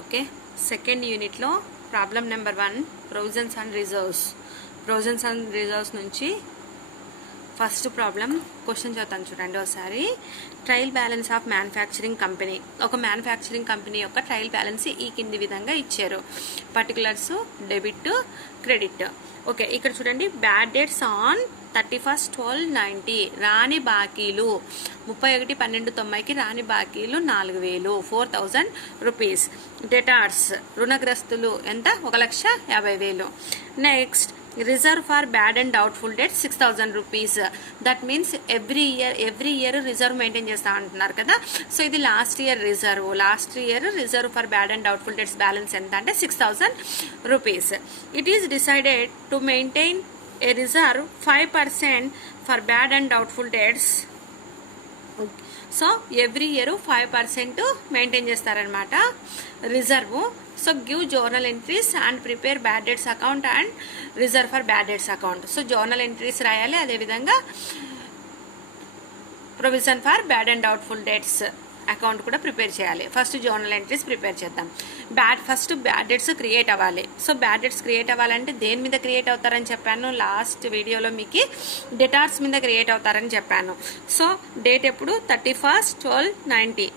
Okay, second యూనిట్లో problem number 1 provisions and reserves. Provisions and reserves నుంచి first problem question చదువుతాను చూడండి ఒకసారి. Trial balance of manufacturing company. ఒక మ్యానుఫ్యాక్చరింగ్ కంపెనీ యొక్క ట్రయల్ బ్యాలెన్స్ ఈ కింది విధంగా ఇచ్చారు. Particulars debit, credit. ఓకే, ఇక్కడ చూడండి, బ్యాడ్ డేట్స్ ఆన్ 31/12/90 రాని బాకీలు 31/12/90కి రాని బాకీలు 4000, 4000 రూపీస్. డెటార్స్ రుణగ్రస్తులు ఎంత, 1,50,000. Next reserve for bad and doubtful debts 6,000 rupees. That means every year reserve maintain చేస్తా అంటున్నారు కదా. సో ఇది last year reserve for bad and doubtful debts balance ఎంత అంటే 6,000 rupees. It is decided to maintain a reserve 5% for bad and doubtful debts. So every year 5% maintain చేస్తారనమాట reserve. So give journal entries and prepare bad debts account and reserve for bad debts account. So journal entries రాయాలి, అదేవిధంగా provision for bad and doubtful debts account కూడా prepare చేయాలి. First journal entries prepare చేద్దాం. First bad debts create అవ్వాలి. So bad debts create అవ్వాలంటే దేని మీద create అవుతారని చెప్పాను లాస్ట్ వీడియోలో, మీకు డెటార్స్ మీద క్రియేట్ అవుతారని చెప్పాను. సో డేట్ ఎప్పుడు, 31/12/90.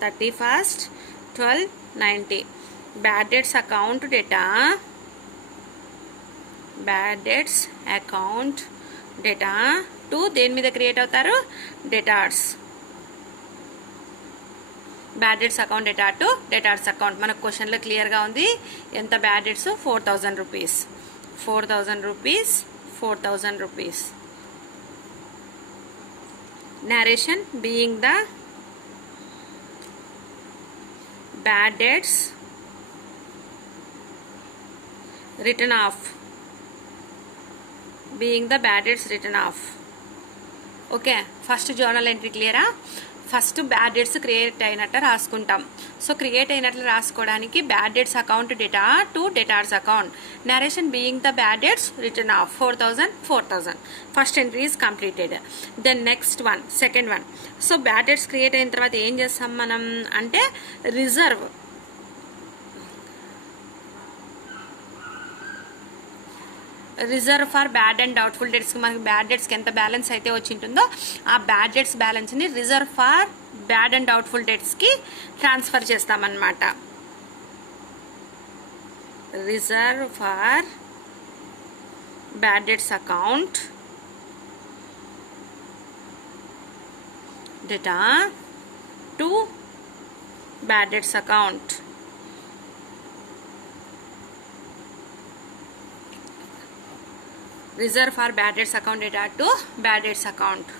31/12/90 bad debts account data. Bad debts account data to దేని మీద క్రియేట్ అవుతారు, debtors. Bad debts account data to debtors account. మనకు క్వశ్చన్లో క్లియర్గా ఉంది. ఎంత bad debts, 4,000 rupees. 4,000 rupees, 4,000 rupees. narration being the bad debts written off. Being the bad debts written off. Okay, first journal entry క్లియరా? First bad debts create అయినట్టు రాసుకుంటాం. So create అయినట్లు రాసుకోవడానికి bad debts account data to debtors account. Narration being the bad debts written off 4,000. First entry is completed. Then next one, second one. So bad debts create అయిన తర్వాత ఏం చేస్తాం మనం అంటే reserve. Reserve for bad and doubtful డేట్స్కి మనకి bad డేట్స్కి ఎంత బ్యాలెన్స్ అయితే వచ్చి ఉంటుందో ఆ బ్యాడ్ డేట్స్ బ్యాలెన్స్ని reserve for bad and doubtful డేట్స్కి ట్రాన్స్ఫర్ చేస్తామన్నమాట. Reserve for bad debts account data to bad debts account. Reserve for bad debts account data to bad debts account.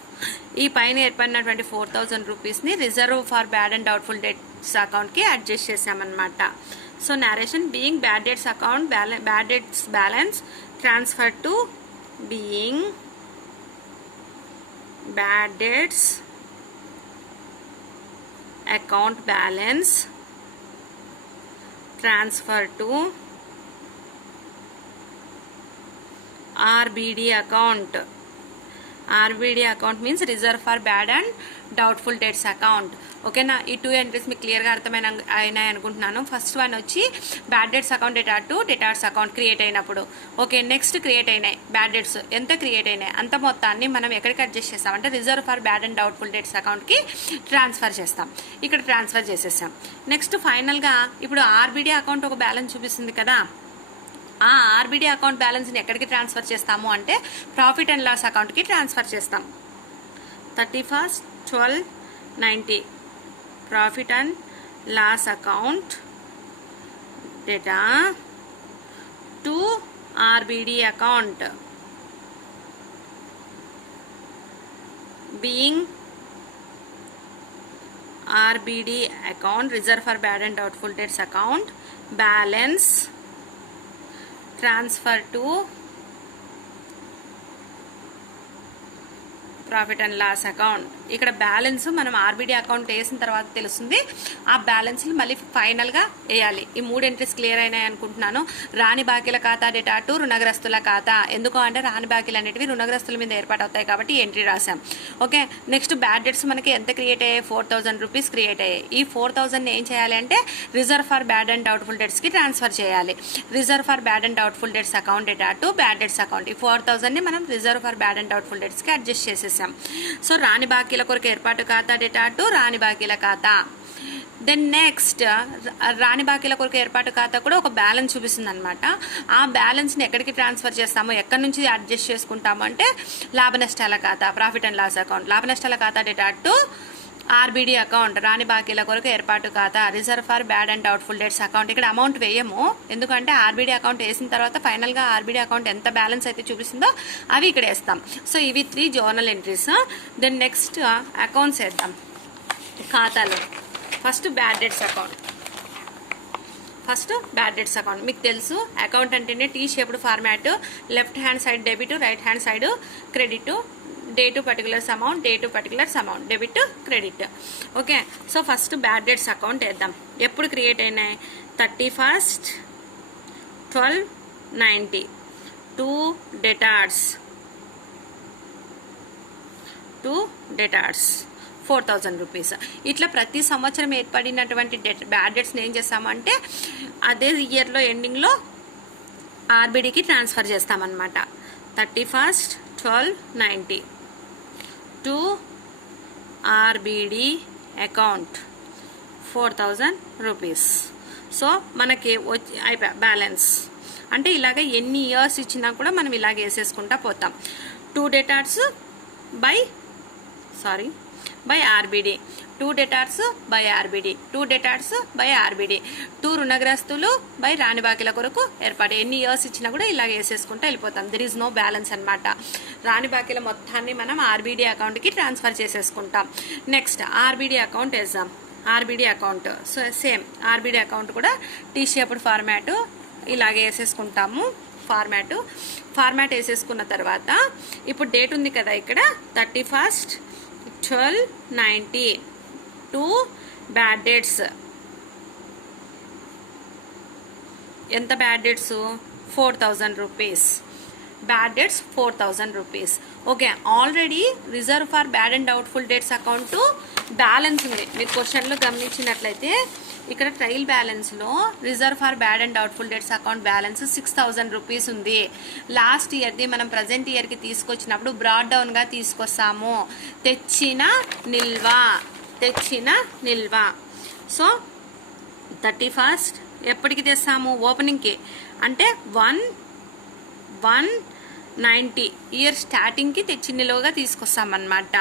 ఈ పైన ఏర్పడినటువంటి 4,000 రూపీస్ని reserve for bad and doubtful debts అకౌంట్కి adjust చేసామన్నమాట. So narration being bad debts account bad debts balance transfer to being bad debts account balance transfer to RBD account. RBD account means reserve for bad and doubtful debts account. ఓకేనా, ఈ 2 entries మీకు క్లియర్గా అయినాయి అనుకుంటున్నాను. First one వచ్చి bad debts account data to debtors account create అయినప్పుడు. Okay, next create అయినాయి bad debts ఎంత క్రియేట్ అయినాయి అంత మొత్తాన్ని మనం ఎక్కడికి అడ్జస్ట్ చేస్తామంటే reserve for bad and doubtful debts అకౌంట్కి ట్రాన్స్ఫర్ చేస్తాం. ఇక్కడ ట్రాన్స్ఫర్ చేసేస్తాం. నెక్స్ట్ ఫైనల్గా ఇప్పుడు RBD అకౌంట్ ఒక బ్యాలెన్స్ చూపిస్తుంది కదా, ఆ RBD అకౌంట్ బ్యాలెన్స్ని ఎక్కడికి ట్రాన్స్ఫర్ చేస్తాము అంటే ప్రాఫిట్ అండ్ లాస్ అకౌంట్కి ట్రాన్స్ఫర్ చేస్తాం. 31/12/90 profit and loss account data to RBD అకౌంట్. Being RBD account reserve for bad and doubtful debts account balance transfer to profit and loss account. ఇక్కడ balance మనం RBD account వేసిన తర్వాత తెలుస్తుంది. ఆ balance మళ్ళీ ఫైనల్ గా వేయాలి. ఈ 3 ఎంట్రీస్ క్లియర్ అయినాయి అనుకుంటున్నాను. రాని బాకీల ఖాతా డేటా టు రుణగ్రస్తుల ఖాతా. ఎందుకు అంటే రాని బాకీలు అనేటివి రుణగ్రస్తుల మీద ఏర్పాటు అవుతాయి కాబట్టి ఎంట్రీ రాసాం. ఓకే, నెక్స్ట్ బ్యాడ్ డెట్స్ మనకి ఎంత క్రియేట్ అయ్యాయి? 4000 రూపీస్ క్రియేట్ అయ్యాయి. ఈ 4000 ఏం చేయాలి అంటే reserve for bad and doubtful debts కి ట్రాన్స్ఫర్ చేయాలి. Reserve for bad and doubtful debts account data to bad debts account. ఈ 4000 ని మనం reserve for bad and doubtful debts కి అడ్జస్ట్ చేసేసాం. సో రాని బాకీల కొరకు ఏర్పాటు ఖాతా డేటా టు రాని బాకీల ఖాతా. దెన్ నెక్స్ట్ రాని బాకీల కొరకు ఏర్పాటు ఖాతా కూడా ఒక బ్యాలెన్స్ చూపిస్తుంది అనమాట. ఆ బ్యాలెన్స్ని ఎక్కడికి ట్రాన్స్ఫర్ చేస్తామో, ఎక్కడి నుంచి అడ్జస్ట్ చేసుకుంటాము అంటే లాభ నష్టాల ఖాతా, ప్రాఫిట్ అండ్ లాస్ అకౌంట్. లాభ నష్టాల ఖాతా డేటా టు ఆర్బిడి అకౌంట్, రాని బాకీల కొరకు ఏర్పాటు ఖాతా, reserve for bad and doubtful debts account. ఇక్కడ అమౌంట్ వేయము, ఎందుకంటే ఆర్బిడి అకౌంట్ వేసిన తర్వాత ఫైనల్గా ఆర్బిడి అకౌంట్ ఎంత బ్యాలెన్స్ అయితే చూపిస్తుందో అవి ఇక్కడ వేస్తాం. సో ఇవి 3 journal entries. Then next accounts వేద్దాం. ఖాతాలు ఫస్ట్ బ్యాడ్ డెట్స్ అకౌంట్. మీకు తెలుసు అకౌంట్ అంటేనే T shaped format, left hand side debit, right hand side credit, date particulars amount, debit credit. Okay, so first bad debts account వేద్దాం. ఎప్పుడు create అయినాయి? 31st 12/90. 2 debtors 4000 rupees. ఇట్లా ప్రతి సంవత్సరం ఏర్పడినటువంటి బ్యాడ్ డెట్స్ని ఏం చేస్తామంటే అదే ఇయర్లో ఎండింగ్లో ఆర్బిడికి ట్రాన్స్ఫర్ చేస్తామన్నమాట. 31st 12/90 to RBD account 4000 rupees. So మనకి అయిపోయా బ్యాలెన్స్. అంటే ఇలాగ ఎన్ని ఇయర్స్ ఇచ్చినా కూడా మనం ఇలాగ వేసేసుకుంటా పోతాం. 2 debtors by RBD, 2 debtors by RBD, 2 debtors by RBD, 2 రుణగ్రస్తులు బై రాని బాకీల కొరకు ఏర్పాటు. ఎన్ని ఇయర్స్ ఇచ్చినా కూడా ఇలాగ వేసేసుకుంటూ వెళ్ళిపోతాం. దెర్ ఈజ్ నో బ్యాలెన్స్ అనమాట. రాని బాకీల మొత్తాన్ని మనం ఆర్బిడి అకౌంట్కి ట్రాన్స్ఫర్ చేసేసుకుంటాం. నెక్స్ట్ ఆర్బిడి అకౌంట్ వేద్దాం. RBD account so same RBD account కూడా టీ షేప్డ్ ఫార్మాట్ ఇలాగే వేసేసుకుంటాము. ఫార్మాట్ వేసేసుకున్న తర్వాత ఇప్పుడు డేట్ ఉంది కదా ఇక్కడ 31st 12/90 టు బ్యాడ్ డెట్స్. ఎంత bad debts? 4000 rupees. Bad debts 4000 rupees. Okay, already reserve for bad and doubtful debts account balance ఉంది. మీరు క్వశ్చన్లో గమనించినట్లయితే ఇక్కడ ట్రయల్ బ్యాలెన్స్లో reserve for bad and doubtful debts account balance 6000 rupees ఉంది. లాస్ట్ ఇయర్ది మనం ప్రజెంట్ ఇయర్కి తీసుకొచ్చినప్పుడు బ్రాడ్ డౌన్గా తీసుకొస్తాము. తెచ్చిన నిల్వ. సో 31st ఎప్పటికి తెస్తాము? ఓపెనింగ్కి, అంటే 1/1/90 ఇయర్ స్టార్టింగ్కి తెచ్చి నిల్వగా తీసుకొస్తామన్నమాట.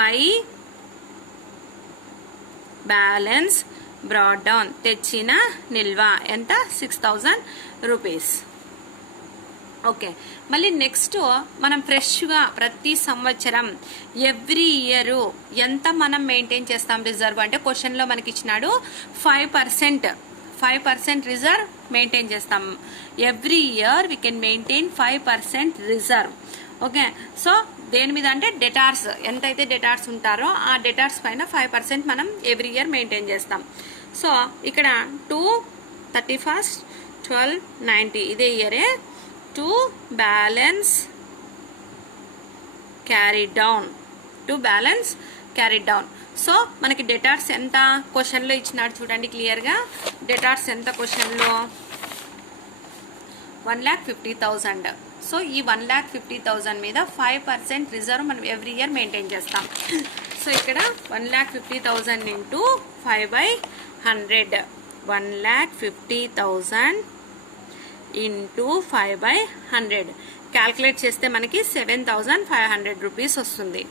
బై బ్యాలెన్స్ బ్రాడ్ డౌన్, తెచ్చిన నిల్వ ఎంత? 6000 రూపీస్. ఓకే, మళ్ళీ నెక్స్ట్ మనం ఫ్రెష్గా ప్రతి సంవత్సరం ఎవ్రీ ఇయర్ ఎంత మనం మెయింటైన్ చేస్తాం రిజర్వ్ అంటే క్వశ్చన్లో మనకి ఇచ్చినాడు 5% రిజర్వ్ మెయింటైన్ చేస్తాం. Every year we can maintain 5% reserve. Okay, so దేని మీద అంటే డెటార్స్ ఎంతైతే డెటార్స్ ఉంటారో ఆ డెటార్స్ పైన 5% మనం ఎవ్రీ ఇయర్ మెయింటైన్ చేస్తాం. సో ఇక్కడ 31st 12/90 ఇదే ఇయరే to balance carried down. So మనకి డెటార్స్ ఎంత క్వశ్చన్లో ఇచ్చినాడు చూడండి క్లియర్గా. డెటార్స్ ఎంత క్వశ్చన్లో? 1,50,000. సో ఈ 1,50,000 మీద 5% రిజర్వ్ మనం ఎవ్రీ ఇయర్ మెయింటైన్ చేస్తాం. సో ఇక్కడ 1,50,000 ఇంటూ 5/100. 1,50,000 ఇంటూ 5/100 క్యాల్కులేట్ చేస్తే మనకి 7,500 రూపీస్ వస్తుంది.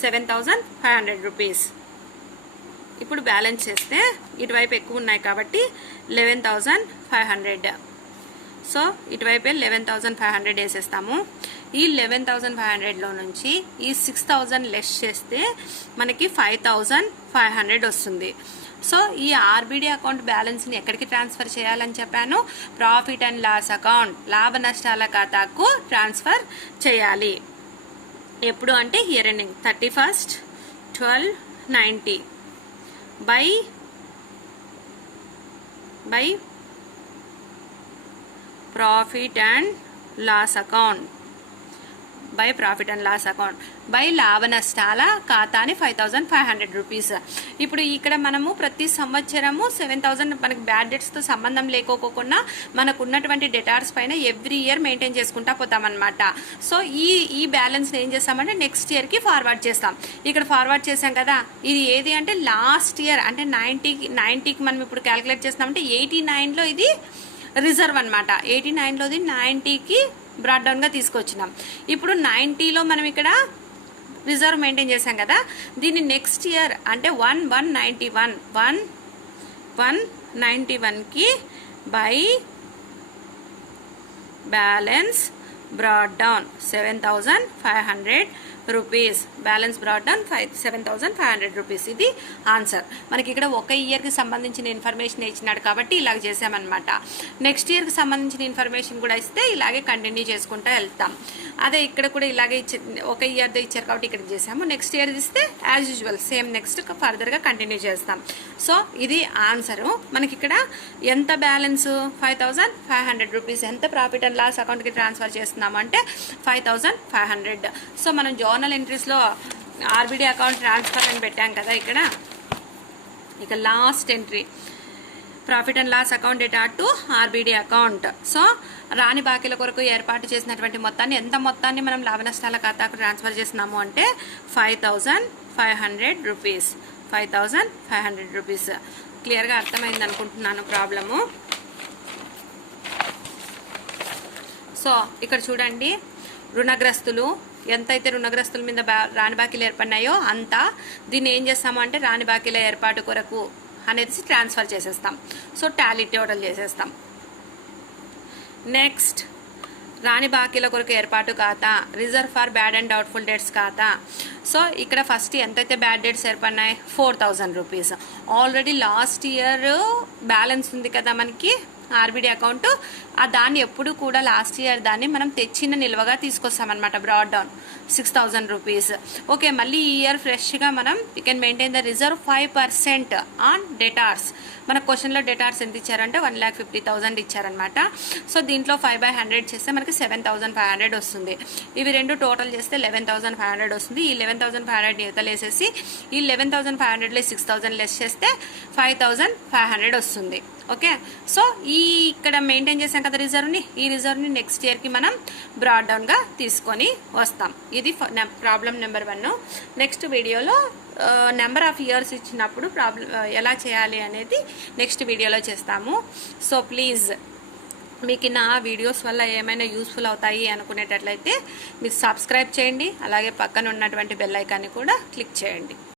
7,500 రూపీస్. ఇప్పుడు బ్యాలెన్స్ చేస్తే ఇటువైపు ఎక్కువ ఉన్నాయి కాబట్టి 11,500. సో ఇటువైపు 11,500 వేసేస్తాము. ఈ 11,500లో నుంచి ఈ 6,000 లెస్ చేస్తే మనకి 5,500 వస్తుంది. సో ఈ ఆర్బిడి అకౌంట్ బ్యాలెన్స్ని ఎక్కడికి ట్రాన్స్ఫర్ చేయాలని చెప్పాను? ప్రాఫిట్ అండ్ లాస్ అకౌంట్, లాభ నష్టాల ఖాతాకు ట్రాన్స్ఫర్ చేయాలి. ఎప్పుడు అంటే year ending 31st 1290 by profit and loss account by లాభ నష్టాల ఖాతాని 5500 రూపీస్. ఇప్పుడు ఇక్కడ మనము ప్రతి సంవత్సరము 7000 మనకి బ్యాడ్ డెట్స్తో సంబంధం లేకోకుండా మనకు ఉన్నటువంటి డెటార్స్ పైన ఎవ్రీ ఇయర్ మెయింటైన్ చేసుకుంటా పోతామన్నమాట. సో ఈ బ్యాలెన్స్ని ఏం చేస్తామంటే నెక్స్ట్ ఇయర్కి ఫార్వర్డ్ చేస్తాం. ఇక్కడ ఫార్వర్డ్ చేసాం కదా, ఇది ఏది అంటే లాస్ట్ ఇయర్ అంటే 90కి మనం ఇప్పుడు క్యాలిక్యులేట్ చేస్తామంటే 89లో ఇది రిజర్వ్ అనమాట. 89లోది 90కి బ్రాడ్ డౌన్గా తీసుకొచ్చినాం. ఇప్పుడు 90లో మనం ఇక్కడ రిజర్వ్ మెయింటైన్ చేసాం కదా, దీన్ని నెక్స్ట్ ఇయర్ అంటే 1191కి by balance brought down 7500 rupees. Balance brought down 7500 rupees. ఇది ఆన్సర్. మనకి ఇక్కడ ఒక ఇయర్కి సంబంధించిన ఇన్ఫర్మేషన్ ఇచ్చినాడు కాబట్టి ఇలాగ చేసామన్నమాట. నెక్స్ట్ ఇయర్కి సంబంధించిన ఇన్ఫర్మేషన్ కూడా ఇస్తే ఇలాగే కంటిన్యూ చేసుకుంటూ వెళ్తాం. అదే ఇక్కడ కూడా ఇలాగే ఒక ఇయర్తో ఇచ్చారు కాబట్టి ఇక్కడ చేసాము. నెక్స్ట్ ఇయర్ ఇస్తే యాజ్ యూజువల్ సేమ్ నెక్స్ట్ ఫర్దర్గా కంటిన్యూ చేస్తాం. సో ఇది ఆన్సరు. మనకి ఇక్కడ ఎంత బ్యాలెన్స్ 5500 రూపీస్. ఎంత ప్రాఫిట్ అండ్ లాస్ అకౌంట్కి ట్రాన్స్ఫర్ చేస్తున్నాము అంటే 5500. సో మనం జర్నల్ ఎంట్రీస్లో ఆర్బిడి అకౌంట్ ట్రాన్స్ఫర్ అని పెట్టాం కదా, ఇక last entry profit and loss account data to RBD account. So రాని బాకీల కొరకు ఏర్పాటు చేసినటువంటి మొత్తాన్ని ఎంత మొత్తాన్ని మనం లాభ నష్టాల ఖాతాకు ట్రాన్స్ఫర్ చేస్తున్నాము అంటే 5500 రూపీస్. 5500 రూపీస్. క్లియర్గా అర్థమైంది అనుకుంటున్నాను ప్రాబ్లము. సో ఇక్కడ చూడండి, రుణగ్రస్తులు ఎంతైతే రుణగ్రస్తుల మీద రాని బాకీలు ఏర్పడినాయో అంతా దీన్ని ఏం చేస్తాము అంటే రాని బాకీల ఏర్పాటు కొరకు అనేది ట్రాన్స్ఫర్ చేసేస్తాం. సో టాలీ టోటల్ చేసేస్తాం. నెక్స్ట్ రాని బాకీల కొరకు ఏర్పాటు ఖాతా, reserve for bad and doubtful debts ఖాతా. సో ఇక్కడ ఫస్ట్ ఎంతైతే బ్యాడ్ డెట్స్ ఏర్పడినాయి 4000 rupees. Already last year balance ఉంది కదా మనకి ఆర్బిడి అకౌంట్, దాన్ని ఎప్పుడు కూడా లాస్ట్ ఇయర్ దాన్ని మనం తెచ్చిన నిల్వగా తీసుకొస్తామన్నమాట. Brought down 6000 rupees. ఓకే, మళ్ళీ ఈ ఇయర్ ఫ్రెష్గా మనం you can maintain the reserve 5% on debtors. మన క్వశ్చన్లో డెటార్స్ ఎంత ఇచ్చారంటే 1,50,000 ఇచ్చారనమాట. సో దీంట్లో 5/100 చేస్తే మనకి 7500 వస్తుంది. ఇవి రెండు టోటల్ చేస్తే 11500 వస్తుంది. ఈ 11500 యువతలేసేసి ఈ 11500లో 6000 లెస్ చేస్తే 5500 వస్తుంది. ఓకే, సో ఇక్కడ మెయింటైన్ చేసాం కదా రిజర్వ్ని, ఈ రిజర్వ్ని నెక్స్ట్ ఇయర్కి మనం బ్రాడ్ డౌన్గా తీసుకొని వస్తాం. ఇది ప్రాబ్లం నెంబర్ 1. నెక్స్ట్ వీడియోలో నెంబర్ ఆఫ్ ఇయర్స్ ఇచ్చినప్పుడు ప్రాబ్లం ఎలా చేయాలి అనేది నెక్స్ట్ వీడియోలో చేస్తాము. సో ప్లీజ్ మీకు నా వీడియోస్ వల్ల ఏమైనా యూస్ఫుల్ అవుతాయి అనుకునేటట్లయితే మీరు సబ్స్క్రైబ్ చేయండి. అలాగే పక్కన ఉన్నటువంటి బెల్ ఐకాన్ని కూడా క్లిక్ చేయండి.